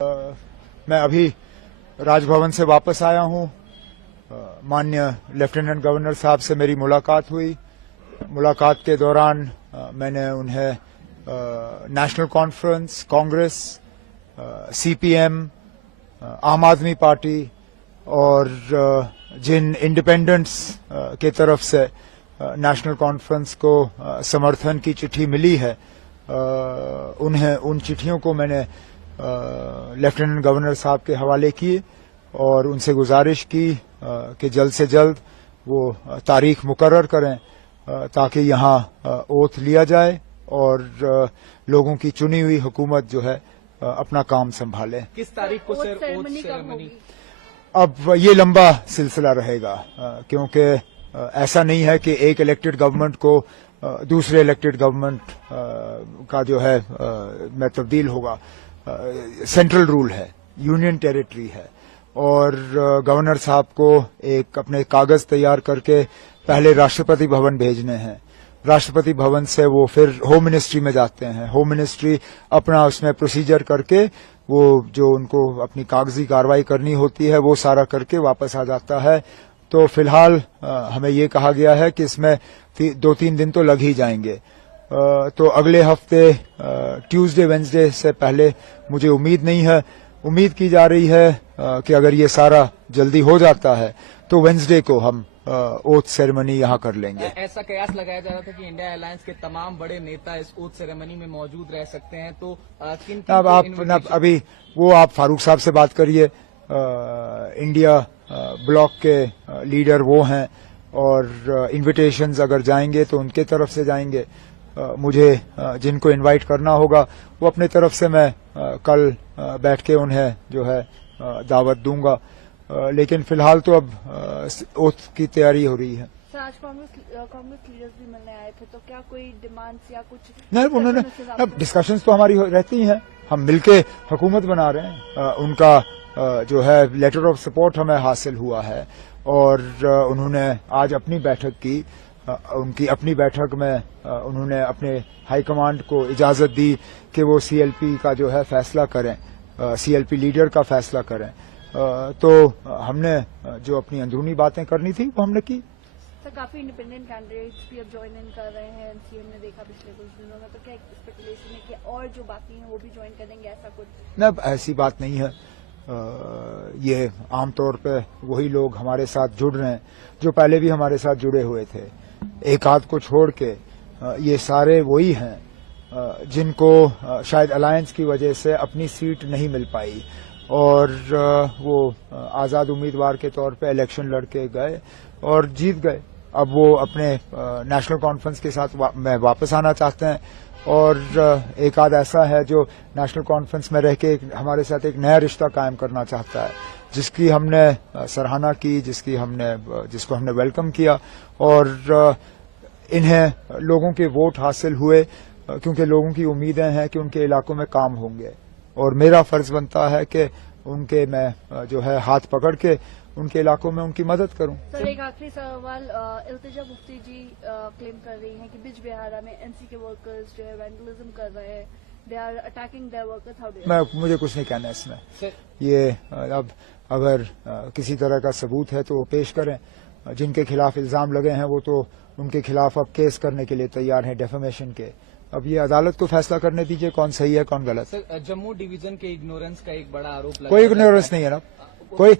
मैं अभी राजभवन से वापस आया हूं। माननीय लेफ्टिनेंट गवर्नर साहब से मेरी मुलाकात हुई। मुलाकात के दौरान मैंने उन्हें नेशनल कॉन्फ्रेंस, कांग्रेस, सीपीएम, आम आदमी पार्टी और जिन इंडिपेंडेंट्स के तरफ से नेशनल कॉन्फ्रेंस को समर्थन की चिट्ठी मिली है, उन्हें उन चिट्ठियों को मैंने लेफ्टिनेंट गवर्नर साहब के हवाले किए और उनसे गुजारिश की कि जल्द से जल्द वो तारीख मुकर्रर करें ताकि यहाँ ओथ लिया जाए और लोगों की चुनी हुई हुकूमत जो है अपना काम संभाले। किस तारीख को सर ओथ सेरेमनी? अब ये लंबा सिलसिला रहेगा क्योंकि ऐसा नहीं है कि एक इलेक्टेड गवर्नमेंट को दूसरे इलेक्टेड गवर्नमेंट का जो है में तब्दील होगा। सेंट्रल रूल है, यूनियन टेरिटरी है और गवर्नर साहब को एक अपने कागज तैयार करके पहले राष्ट्रपति भवन भेजने हैं। राष्ट्रपति भवन से वो फिर होम मिनिस्ट्री में जाते हैं। होम मिनिस्ट्री अपना उसमें प्रोसीजर करके वो जो उनको अपनी कागजी कार्रवाई करनी होती है वो सारा करके वापस आ जाता है। तो फिलहाल हमें ये कहा गया है कि इसमें 2-3 दिन तो लग ही जाएंगे। तो अगले हफ्ते ट्यूसडे वेंसडे से पहले मुझे उम्मीद नहीं है। उम्मीद की जा रही है कि अगर ये सारा जल्दी हो जाता है तो वेंसडे को हम ओथ सेरेमनी यहाँ कर लेंगे। ऐसा कयास लगाया जा रहा था कि इंडिया अलायंस के तमाम बड़े नेता इस ओथ सेरेमनी में मौजूद रह सकते हैं, तो किन अब आप अभी वो आप फारूक साहब से बात करिए। इंडिया ब्लॉक के लीडर वो हैं और इन्विटेशंस अगर जाएंगे तो उनके तरफ से जाएंगे। मुझे जिनको इनवाइट करना होगा वो अपने तरफ से मैं कल बैठ के उन्हें जो है दावत दूंगा। लेकिन फिलहाल तो अब ओथ की तैयारी हो रही है। सर, आज कांग्रेस लीडर्स भी मिलने आए थे, तो क्या कोई डिमांड्स या कुछ नहीं, उन्होंने डिस्कशंस तो हमारी रहती हैं। हम मिलके हुकूमत बना रहे हैं। उनका जो है लेटर ऑफ सपोर्ट हमें हासिल हुआ है और उन्होंने आज अपनी बैठक की। उनकी अपनी बैठक में उन्होंने अपने हाईकमांड को इजाजत दी कि वो सीएलपी का जो है फैसला करें, सीएलपी लीडर का फैसला करें। तो हमने जो अपनी अंदरूनी बातें करनी थी वो हमने की। सर, काफी इंडिपेंडेंट कैंडिडेट्स भी अब ज्वाइन इन कर रहे हैं। सीएम ने देखा पिछले कुछ दिनों में, तो क्या स्पेकुलेशन है कि और जो बाकी हैं वो भी ज्वाइन करेंगे, ऐसा कुछ? न, ऐसी बात नहीं है। ये आमतौर पे वही लोग हमारे साथ जुड़ रहे हैं जो पहले भी हमारे साथ जुड़े हुए थे। एक आध को छोड़ के ये सारे वही हैं जिनको शायद अलायंस की वजह से अपनी सीट नहीं मिल पाई और वो आज़ाद उम्मीदवार के तौर पे इलेक्शन लड़के गए और जीत गए। अब वो अपने नेशनल कॉन्फ्रेंस के साथ में वापस आना चाहते हैं और एक आध ऐसा है जो नेशनल कॉन्फ्रेंस में रह के हमारे साथ एक नया रिश्ता कायम करना चाहता है, जिसकी हमने सराहना की, जिसको हमने वेलकम किया और इन्हें लोगों के वोट हासिल हुए क्योंकि लोगों की उम्मीदें हैं कि उनके इलाकों में काम होंगे और मेरा फर्ज बनता है कि उनके मैं जो है हाथ पकड़ के उनके इलाकों में उनकी मदद करूं। सर, एक आखिरी सवाल। इल्तिजा मुफ्ती जी क्लेम कर रही हैं कि बिज बिहारा में एनसी के वर्कर्स जो है वैंडलिज्म कर रहे हैं, they are attacking their workers. How do मुझे कुछ नहीं कहना इसमें। ये अब अगर किसी तरह का सबूत है तो वो पेश करें। जिनके खिलाफ इल्जाम लगे हैं वो तो उनके खिलाफ अब केस करने के लिए तैयार हैं, डेफेमेशन के। अब ये अदालत को फैसला करने दीजिए कौन सही है कौन गलत। सर, जम्मू डिवीजन के इग्नोरेंस का एक बड़ा आरोप लगा। कोई इग्नोरेंस नहीं है ना, कोई